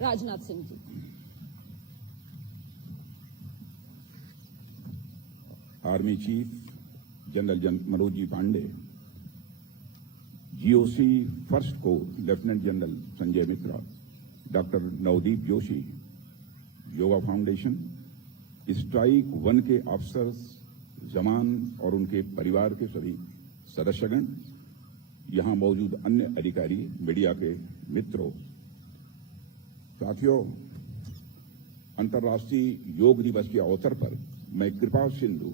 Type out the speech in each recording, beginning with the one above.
Rajnath Singh ji. Army chief general Manoj ji Pande, GOC first corps lieutenant general Sanjay Mitra, doctor Navdeep Joshi, yoga foundation, strike 1 के officers, जवान और उनके परिवार के सभी सदस्यगण, यहां मौजूद अन्य अधिकारी, मीडिया के मित्रों, साथियों, अंतर्राष्ट्रीय योग दिवस के अवसर पर मैं कृपा सिंधु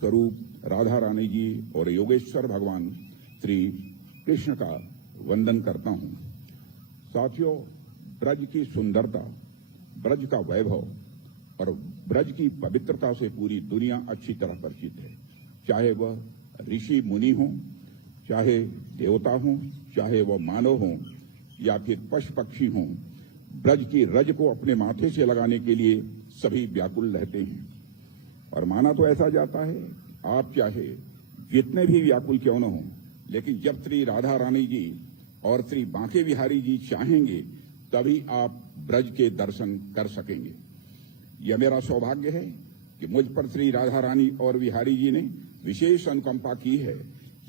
स्वरूप राधा रानी जी और योगेश्वर भगवान श्री कृष्ण का वंदन करता हूं। साथियों, ब्रज की सुंदरता, ब्रज का वैभव और ब्रज की पवित्रता से पूरी दुनिया अच्छी तरह परिचित है। चाहे वह ऋषि मुनि हों, चाहे देवता हों, चाहे वह मानव हों या फिर पशु पक्षी हों, ब्रज की रज को अपने माथे से लगाने के लिए सभी व्याकुल रहते हैं। और माना तो ऐसा जाता है, आप चाहे जितने भी व्याकुल क्यों न हों, लेकिन जब श्री राधा रानी जी और श्री बांके बिहारी जी चाहेंगे तभी आप ब्रज के दर्शन कर सकेंगे। यह मेरा सौभाग्य है कि मुझ पर श्री राधा रानी और बिहारी जी ने विशेष अनुकंपा की है,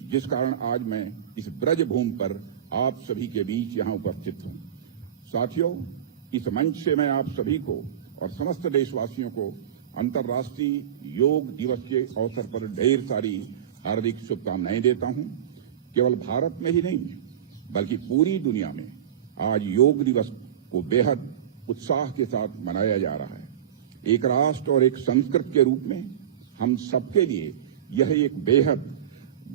जिस कारण आज मैं इस ब्रज भूमि पर आप सभी के बीच यहां उपस्थित हूं। साथियों, इस मंच से मैं आप सभी को और समस्त देशवासियों को अंतर्राष्ट्रीय योग दिवस के अवसर पर ढेर सारी हार्दिक शुभकामनाएं देता हूं। केवल भारत में ही नहीं बल्कि पूरी दुनिया में आज योग दिवस को बेहद उत्साह के साथ मनाया जा रहा है। एक राष्ट्र और एक संस्कृति के रूप में हम सबके लिए यह एक बेहद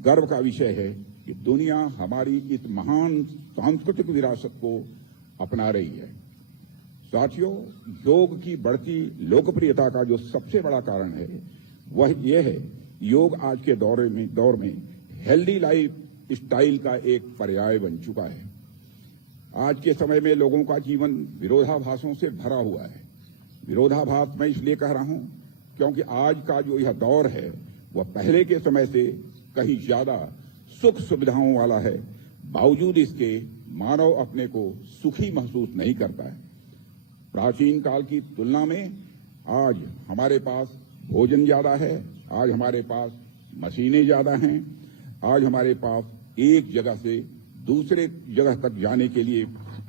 गर्व का विषय है कि दुनिया हमारी इस महान सांस्कृतिक विरासत को अपना रही है। साथियों, योग की बढ़ती लोकप्रियता का जो सबसे बड़ा कारण है वह यह है, योग आज के दौर में हेल्दी लाइफ स्टाइल का एक पर्याय बन चुका है। आज के समय में लोगों का जीवन विरोधाभासों से भरा हुआ है। विरोधाभास मैं इसलिए कह रहा हूं क्योंकि आज का जो यह दौर है वह पहले के समय से कहीं ज्यादा सुख सुविधाओं वाला है। बावजूद इसके मानव अपने को सुखी महसूस नहीं करता है। प्राचीन काल की तुलना में आज हमारे पास भोजन ज्यादा है, आज हमारे पास मशीनें ज्यादा हैं, आज हमारे पास एक जगह से दूसरे जगह तक जाने के लिए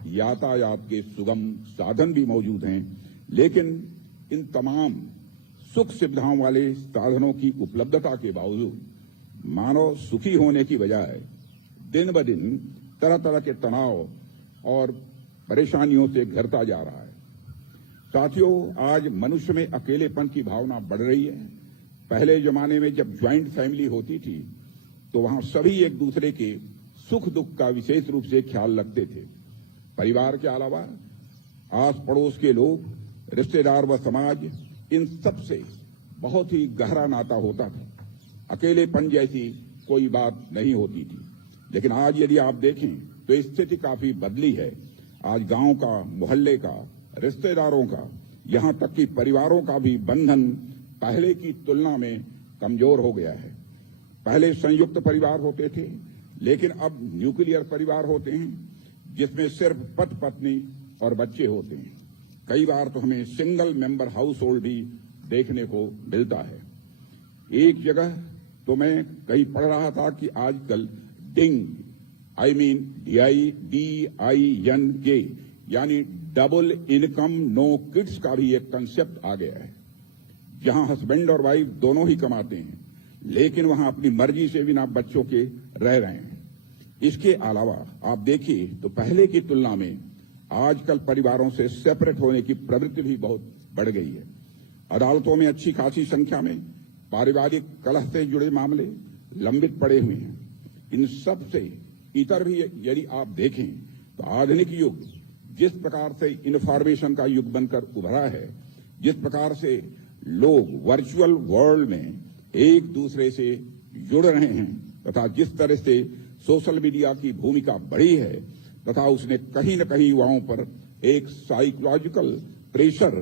यातायात के सुगम साधन भी मौजूद हैं। लेकिन इन तमाम सुख सुविधाओं वाले साधनों की उपलब्धता के बावजूद मानव सुखी होने की बजाय दिन ब दिन तरह तरह के तनाव और परेशानियों से घिरता जा रहा है। साथियों, आज मनुष्य में अकेलेपन की भावना बढ़ रही है। पहले जमाने में जब ज्वाइंट फैमिली होती थी तो वहां सभी एक दूसरे के सुख दुख का विशेष रूप से ख्याल रखते थे। परिवार के अलावा आस पड़ोस के लोग, रिश्तेदार व समाज, इन सब से बहुत ही गहरा नाता होता था। अकेलेपन जैसी कोई बात नहीं होती थी। लेकिन आज यदि आप देखें तो स्थिति काफी बदली है। आज गांव का, मोहल्ले का, रिश्तेदारों का, यहां तक कि परिवारों का भी बंधन पहले की तुलना में कमजोर हो गया है। पहले संयुक्त परिवार होते थे, लेकिन अब न्यूक्लियर परिवार होते हैं जिसमें सिर्फ पति पत्नी और बच्चे होते हैं। कई बार तो हमें सिंगल मेंबर हाउस होल्ड भी देखने को मिलता है। एक जगह तो मैं कहीं पढ़ रहा था कि आजकल DINK यानी डबल इनकम नो किड्स का भी एक कंसेप्ट आ गया है, जहां हस्बैंड और वाइफ दोनों ही कमाते हैं, लेकिन वहां अपनी मर्जी से बिना बच्चों के रह रहे हैं। इसके अलावा आप देखिए तो पहले की तुलना में आजकल परिवारों से सेपरेट होने की प्रवृत्ति भी बहुत बढ़ गई है। अदालतों में अच्छी खासी संख्या में पारिवारिक कलह से जुड़े मामले लंबित पड़े हुए हैं। इन सब से इतर भी यदि आप देखें तो आधुनिक युग जिस प्रकार से इन्फॉर्मेशन का युग बनकर उभरा है, जिस प्रकार से लोग वर्चुअल वर्ल्ड में एक दूसरे से जुड़ रहे हैं तथा जिस तरह से सोशल मीडिया की भूमिका बढ़ी है तथा उसने कहीं न कहीं युवाओं पर एक साइकोलॉजिकल प्रेशर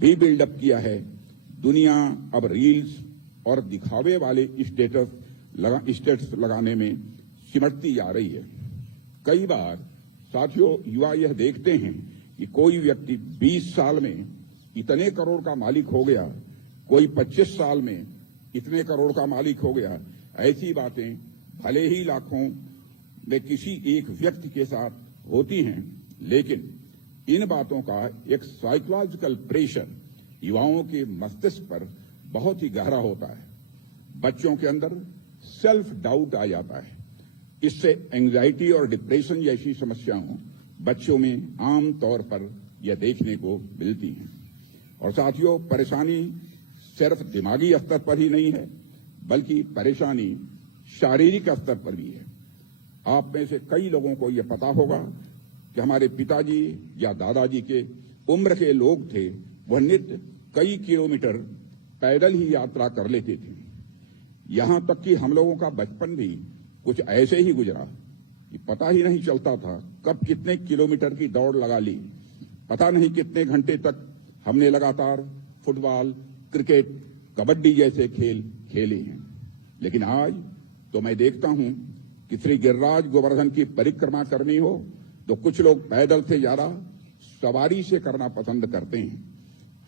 भी बिल्डअप किया है। दुनिया अब रील्स और दिखावे वाले स्टेटस लगाने में सिमटती जा रही है। कई बार साथियों, युवा यह देखते हैं कि कोई व्यक्ति 20 साल में इतने करोड़ का मालिक हो गया, कोई 25 साल में इतने करोड़ का मालिक हो गया। ऐसी बातें भले ही लाखों में किसी एक व्यक्ति के साथ होती हैं, लेकिन इन बातों का एक साइकोलॉजिकल प्रेशर युवाओं के मस्तिष्क पर बहुत ही गहरा होता है। बच्चों के अंदर सेल्फ डाउट आ जाता है। इससे एंग्जाइटी और डिप्रेशन जैसी समस्याओं बच्चों में आम तौर पर यह देखने को मिलती हैं। और साथियों, परेशानी सिर्फ दिमागी स्तर पर ही नहीं है, बल्कि परेशानी शारीरिक स्तर पर भी है। आप में से कई लोगों को यह पता होगा कि हमारे पिताजी या दादाजी के उम्र के लोग थे, वह नित्य कई किलोमीटर पैदल ही यात्रा कर लेते थे। यहां तक कि हम लोगों का बचपन भी कुछ ऐसे ही गुजरा कि पता ही नहीं चलता था कब कितने किलोमीटर की दौड़ लगा ली। पता नहीं कितने घंटे तक हमने लगातार फुटबॉल, क्रिकेट, कबड्डी जैसे खेल खेले हैं। लेकिन आज तो मैं देखता हूं कि श्री गिरिराज गोवर्धन की परिक्रमा करनी हो तो कुछ लोग पैदल से ज्यादा सवारी से करना पसंद करते हैं।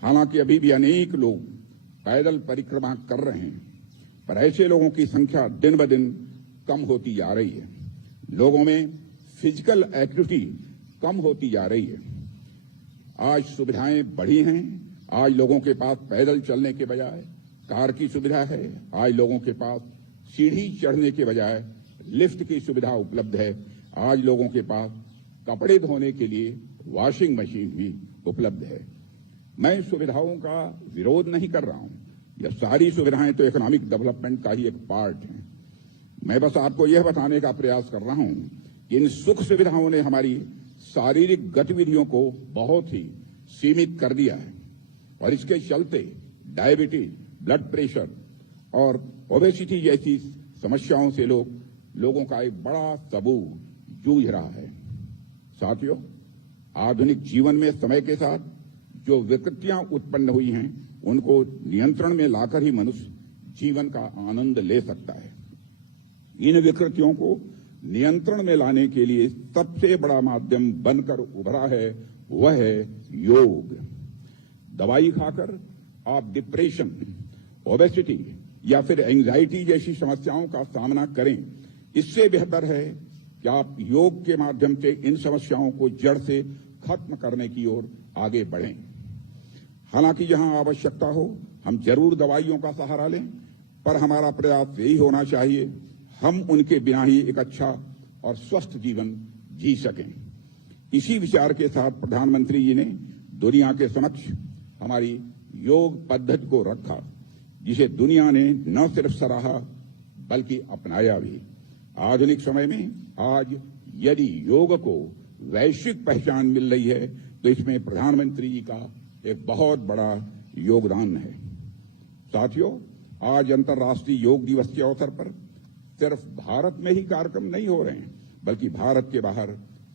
हालांकि अभी भी अनेक लोग पैदल परिक्रमा कर रहे हैं, पर ऐसे लोगों की संख्या दिन ब दिन कम होती जा रही है। लोगों में फिजिकल एक्टिविटी कम होती जा रही है। आज सुविधाएं बढ़ी हैं। आज लोगों के पास पैदल चलने के बजाय कार की सुविधा है। आज लोगों के पास सीढ़ी चढ़ने के बजाय लिफ्ट की सुविधा उपलब्ध है। आज लोगों के पास कपड़े धोने के लिए वॉशिंग मशीन भी उपलब्ध है। मैं सुविधाओं का विरोध नहीं कर रहा हूं। यह सारी सुविधाएं तो इकोनॉमिक डेवलपमेंट का ही एक पार्ट है। मैं बस आपको यह बताने का प्रयास कर रहा हूं कि इन सुख सुविधाओं ने हमारी शारीरिक गतिविधियों को बहुत ही सीमित कर दिया है और इसके चलते डायबिटीज, ब्लड प्रेशर और ओबेसिटी जैसी समस्याओं से लोगों का एक बड़ा समूह जूझ रहा है। साथियों, आधुनिक जीवन में समय के साथ जो विकृतियां उत्पन्न हुई हैं, उनको नियंत्रण में लाकर ही मनुष्य जीवन का आनंद ले सकता है। इन विकृतियों को नियंत्रण में लाने के लिए सबसे बड़ा माध्यम बनकर उभरा है वह है योग। दवाई खाकर आप डिप्रेशन, ओबेसिटी या फिर एंजाइटी जैसी समस्याओं का सामना करें, इससे बेहतर है कि आप योग के माध्यम से इन समस्याओं को जड़ से खत्म करने की ओर आगे बढ़ें। हालांकि जहां आवश्यकता हो हम जरूर दवाइयों का सहारा लें, पर हमारा प्रयास यही होना चाहिए हम उनके बिना ही एक अच्छा और स्वस्थ जीवन जी सकें। इसी विचार के साथ प्रधानमंत्री जी ने दुनिया के समक्ष हमारी योग पद्धति को रखा, जिसे दुनिया ने न सिर्फ सराहा बल्कि अपनाया भी। आधुनिक समय में आज यदि योग को वैश्विक पहचान मिल रही है तो इसमें प्रधानमंत्री जी का एक बहुत बड़ा योगदान है। साथियों, आज अंतर्राष्ट्रीय योग दिवस के अवसर पर सिर्फ भारत में ही कार्यक्रम नहीं हो रहे हैं, बल्कि भारत के बाहर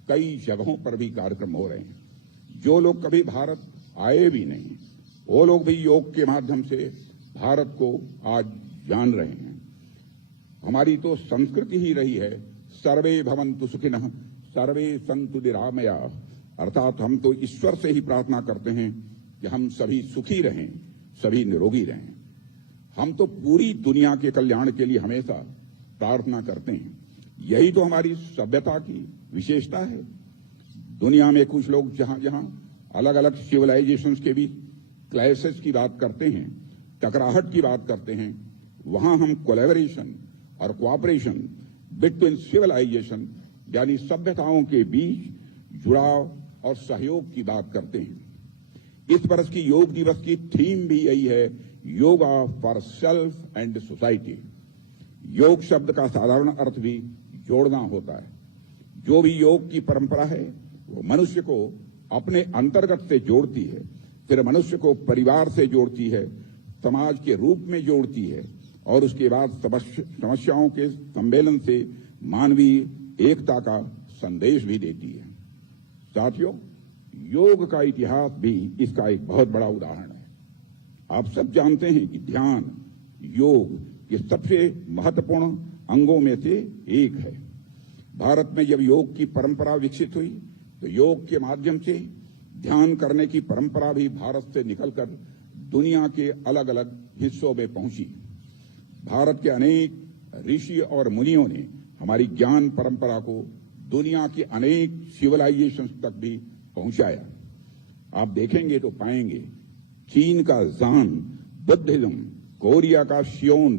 कई जगहों पर भी कार्यक्रम हो रहे हैं। जो लोग कभी भारत आए भी नहीं, वो लोग भी योग के माध्यम से भारत को आज जान रहे हैं। हमारी तो संस्कृति ही रही है सर्वे भवन्तु सुखिनः सर्वे सन्तु निरामया, अर्थात हम तो ईश्वर से ही प्रार्थना करते हैं कि हम सभी सुखी रहें, सभी निरोगी रहें। हम तो पूरी दुनिया के कल्याण के लिए हमेशा प्रार्थना करते हैं। यही तो हमारी सभ्यता की विशेषता है। दुनिया में कुछ लोग जहां जहां अलग अलग सिविलाइजेशंस के बीच क्लैशेस की बात करते हैं, टकराहट की बात करते हैं, वहां हम कोलैबोरेशन और कोऑपरेशन बिटवीन सिविलाइजेशन यानी सभ्यताओं के बीच जुड़ाव और सहयोग की बात करते हैं। इस वर्ष की योग दिवस की थीम भी यही है, yoga for self and society. योग शब्द का साधारण अर्थ भी जोड़ना होता है। जो भी योग की परंपरा है वो मनुष्य को अपने अंतर्गत से जोड़ती है, फिर मनुष्य को परिवार से जोड़ती है, समाज के रूप में जोड़ती है और उसके बाद समस्याओं के सम्मेलन से मानवीय एकता का संदेश भी देती है। साथियों, योग का इतिहास भी इसका एक बहुत बड़ा उदाहरण है। आप सब जानते हैं कि ध्यान योग के सबसे महत्वपूर्ण अंगों में से एक है। भारत में जब योग की परंपरा विकसित हुई तो योग के माध्यम से ध्यान करने की परंपरा भी भारत से निकलकर दुनिया के अलग अलग हिस्सों में पहुंची। भारत के अनेक ऋषि और मुनियों ने हमारी ज्ञान परंपरा को दुनिया की अनेक सिविलाइजेशन तक भी पहुंचाया। आप देखेंगे तो पाएंगे चीन का ज़ान बुद्धिज्म, कोरिया का शियोन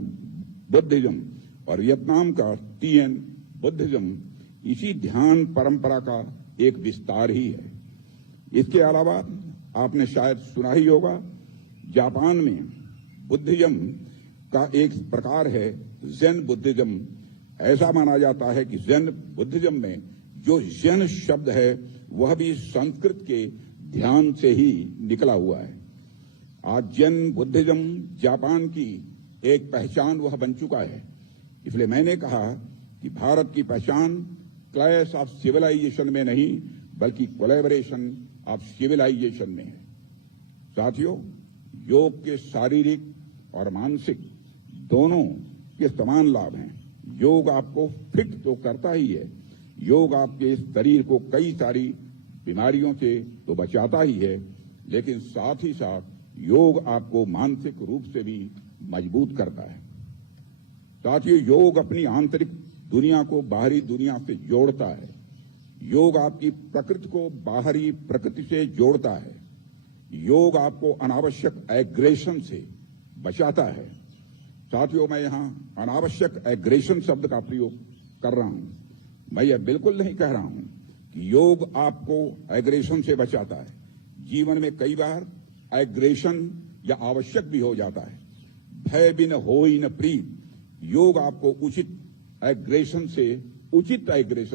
बुद्धिज्म और वियतनाम का तिएन बुद्धिज्म इसी ध्यान परंपरा का एक विस्तार ही है। इसके अलावा आपने शायद सुना ही होगा, जापान में बुद्धिज्म का एक प्रकार है ज़ेन बुद्धिज्म। ऐसा माना जाता है कि ज़ेन बुद्धिज्म में जो ज़ेन शब्द है वह भी संस्कृत के ध्यान से ही निकला हुआ है। आज ज़ेन बुद्धिज्म जापान की एक पहचान वह बन चुका है। इसलिए मैंने कहा कि भारत की पहचान क्लैश ऑफ सिविलाइजेशन में नहीं बल्कि कोलैबोरेशन ऑफ सिविलाइजेशन में है। साथियों, योग के शारीरिक और मानसिक दोनों के समान लाभ हैं। योग आपको फिट तो करता ही है, योग आपके शरीर को कई सारी बीमारियों से तो बचाता ही है, लेकिन साथ ही साथ योग आपको मानसिक रूप से भी मजबूत करता है। साथियों, योग अपनी आंतरिक दुनिया को बाहरी दुनिया से जोड़ता है। योग आपकी प्रकृति को बाहरी प्रकृति से जोड़ता है। योग आपको अनावश्यक एग्रेशन से बचाता है। साथियों, मैं यहां अनावश्यक एग्रेशन शब्द का प्रयोग कर रहा हूं। मैं यह बिल्कुल नहीं कह रहा हूं कि योग आपको एग्रेशन से बचाता है। जीवन में कई बार एग्रेशन या आवश्यक भी हो जाता है। भय बिन होई न प्रीत। योग आपको उचित एग्रेशन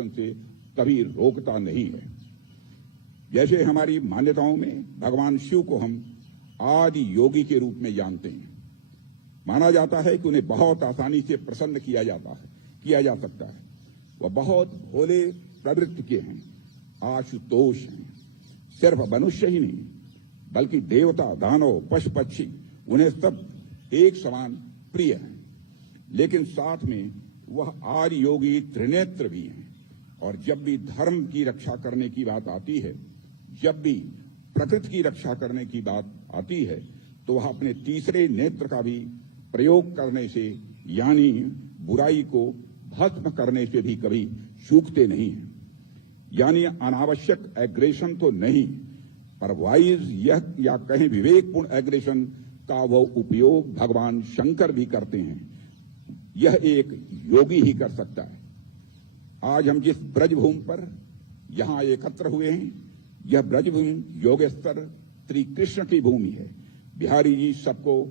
से कभी रोकता नहीं है। जैसे हमारी मान्यताओं में भगवान शिव को हम आदि योगी के रूप में जानते हैं। माना जाता है कि उन्हें बहुत आसानी से प्रसन्न किया जा सकता है। वह बहुत भोले प्रवृत्ति के हैं, आशुतोष हैं। सिर्फ मनुष्य ही नहीं बल्कि देवता, दानव, पशु पक्षी उन्हें सब एक समान प्रिय हैं। लेकिन साथ में वह आर्य योगी त्रिनेत्र भी हैं। और जब भी धर्म की रक्षा करने की बात आती है, जब भी प्रकृति की रक्षा करने की बात आती है, तो वह अपने तीसरे नेत्र का भी प्रयोग करने से यानी बुराई को भस्म करने से भी कभी चूकते नहीं हैं। यानी अनावश्यक एग्रेशन तो नहीं, पर वाइज यह या कहीं विवेकपूर्ण एग्रेशन का वह उपयोग भगवान शंकर भी करते हैं। यह एक योगी ही कर सकता है। आज हम जिस ब्रजभूमि पर यहां एकत्र हुए हैं, यह ब्रजभूमि योगेश्वर श्री कृष्ण की भूमि है। बिहारी जी सबको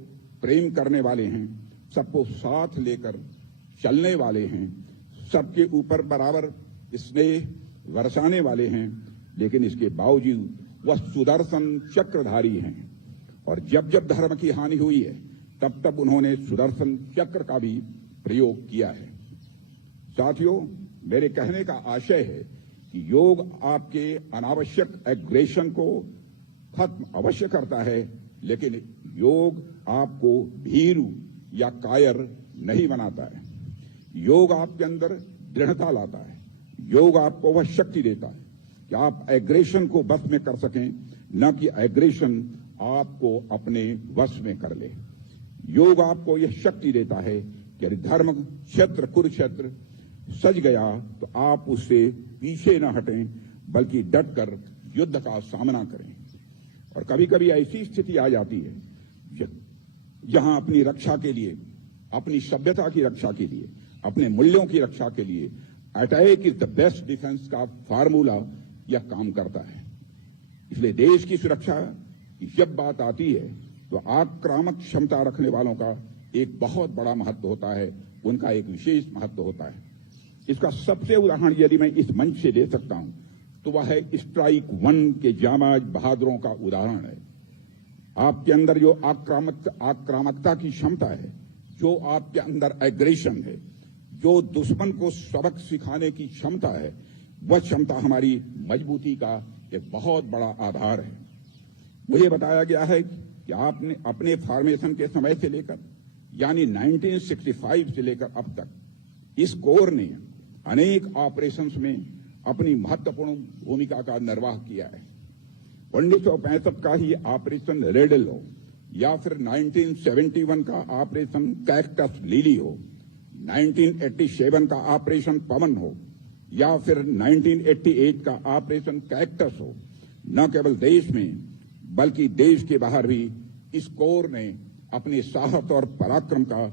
प्रेम करने वाले हैं, सबको साथ लेकर चलने वाले हैं, सबके ऊपर बराबर स्नेह बरसाने वाले हैं। लेकिन इसके बावजूद वह सुदर्शन चक्रधारी हैं। और जब जब धर्म की हानि हुई है, तब तब उन्होंने सुदर्शन चक्र का भी प्रयोग किया है। साथियों, मेरे कहने का आशय है कि योग आपके अनावश्यक एग्रेशन को खत्म अवश्य करता है, लेकिन योग आपको भीरू या कायर नहीं बनाता है। योग आपके अंदर दृढ़ता लाता है। योग आपको वह शक्ति देता है कि आप एग्रेशन को बस में कर सकें, न कि एग्रेशन आपको अपने वश में कर ले। योग आपको यह शक्ति देता है कि यदि धर्म क्षेत्र कुरुक्षेत्र सज गया तो आप उससे पीछे न हटें, बल्कि डटकर युद्ध का सामना करें। और कभी कभी ऐसी स्थिति आ जाती है जहां अपनी रक्षा के लिए, अपनी सभ्यता की रक्षा के लिए, अपने मूल्यों की रक्षा के लिए attack is the best defence का फार्मूला यह काम करता है। इसलिए देश की सुरक्षा की जब बात आती है तो आक्रामक क्षमता रखने वालों का एक बहुत बड़ा महत्व होता है, उनका एक विशेष महत्व होता है। इसका सबसे उदाहरण यदि मैं इस मंच से दे सकता हूं तो वह है स्ट्राइक 1 के जाबाज बहादुरों का उदाहरण है। आपके अंदर जो आक्रामकता की क्षमता है, जो आपके अंदर एग्रेशन है, जो दुश्मन को सबक सिखाने की क्षमता है, वह क्षमता हमारी मजबूती का एक बहुत बड़ा आधार है। मुझे बताया गया है कि आपने अपने फॉर्मेशन के समय से लेकर यानी 1965 से लेकर अब तक इस कोर ने अनेक ऑपरेशंस में अपनी महत्वपूर्ण भूमिका का निर्वाह किया है। 1965 का ही ऑपरेशन रेडल हो या फिर 1971 का ऑपरेशन कैक्टस लिली हो, 1987 का ऑपरेशन पवन हो या फिर 1988 का ऑपरेशन कैक्टस हो, न केवल देश में बल्कि देश के बाहर भी इस कोर ने अपने साहस और पराक्रम का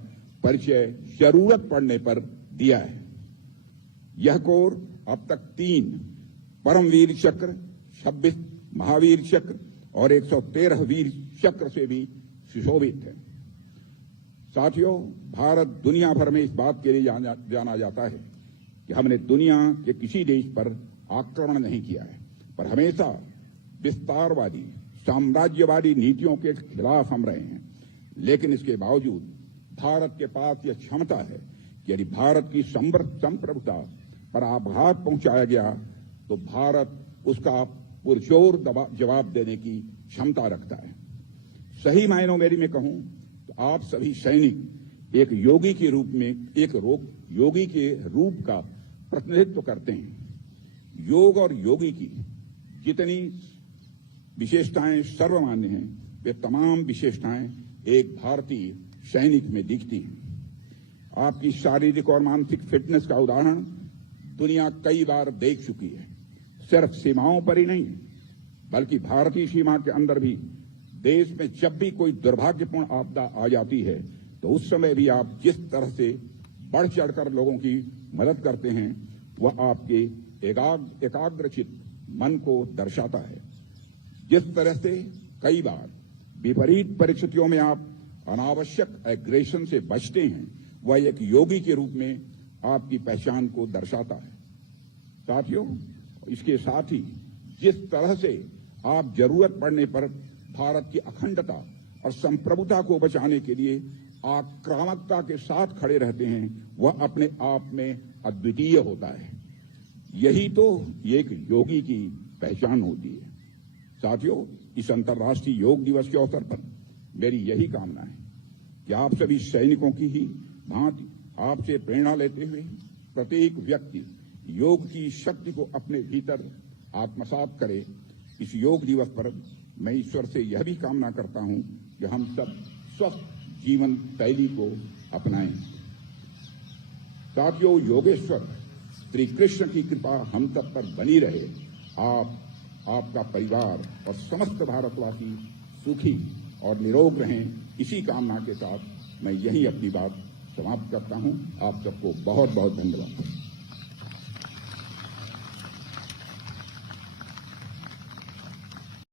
परिचय जरूरत पड़ने पर दिया है। यह कोर अब तक 3 परमवीर चक्र, 26 महावीर चक्र और 113 वीर चक्र से भी सुशोभित है। साथियों, भारत दुनिया भर में इस बात के लिए जाना जाता है कि हमने दुनिया के किसी देश पर आक्रमण नहीं किया है, पर हमेशा विस्तारवादी साम्राज्यवादी नीतियों के खिलाफ हम रहे हैं। लेकिन इसके बावजूद भारत के पास यह क्षमता है कि यदि भारत की संप्रभुता पर आघात पहुंचाया गया तो भारत उसका पुरजोर जवाब देने की क्षमता रखता है। सही मायनों में मैं कहूं तो आप सभी सैनिक एक योगी के रूप में योगी के रूप का प्रतिनिधित्व करते हैं। योग और योगी की जितनी विशेषताएं सर्वमान्य हैं, वे तमाम विशेषताएं एक भारतीय सैनिक में दिखती हैं। आपकी शारीरिक और मानसिक फिटनेस का उदाहरण दुनिया कई बार देख चुकी है। सिर्फ सीमाओं पर ही नहीं, बल्कि भारतीय सीमा के अंदर भी देश में जब भी कोई दुर्भाग्यपूर्ण आपदा आ जाती है तो उस समय भी आप जिस तरह से बढ़ चढ़कर लोगों की मदद करते हैं, वह आपके एकाग्रचित मन को दर्शाता है। जिस तरह से कई बार विपरीत परिस्थितियों में आप अनावश्यक एग्रेशन से बचते हैं, वह एक योगी के रूप में आपकी पहचान को दर्शाता है। साथियों, इसके साथ ही जिस तरह से आप जरूरत पड़ने पर भारत की अखंडता और संप्रभुता को बचाने के लिए आक्रामकता के साथ खड़े रहते हैं, वह अपने आप में अद्वितीय होता है। यही तो एक योगी की पहचान होती है। साथियों, इस अंतर्राष्ट्रीय योग दिवस के अवसर पर मेरी यही कामना है कि आप सभी सैनिकों की ही भांति आपसे प्रेरणा लेते हुए प्रत्येक व्यक्ति योग की शक्ति को अपने भीतर आत्मसात करे। इस योग दिवस पर मैं ईश्वर से यह भी कामना करता हूं कि हम सब स्वस्थ जीवन शैली को अपनाएं। साथियों, योगेश्वर श्री कृष्ण की कृपा हम सब पर बनी रहे। आपका परिवार और समस्त भारतवासी सुखी और निरोग रहें, इसी कामना के साथ मैं यही अपनी बात समाप्त करता हूं। आप सबको बहुत बहुत धन्यवाद।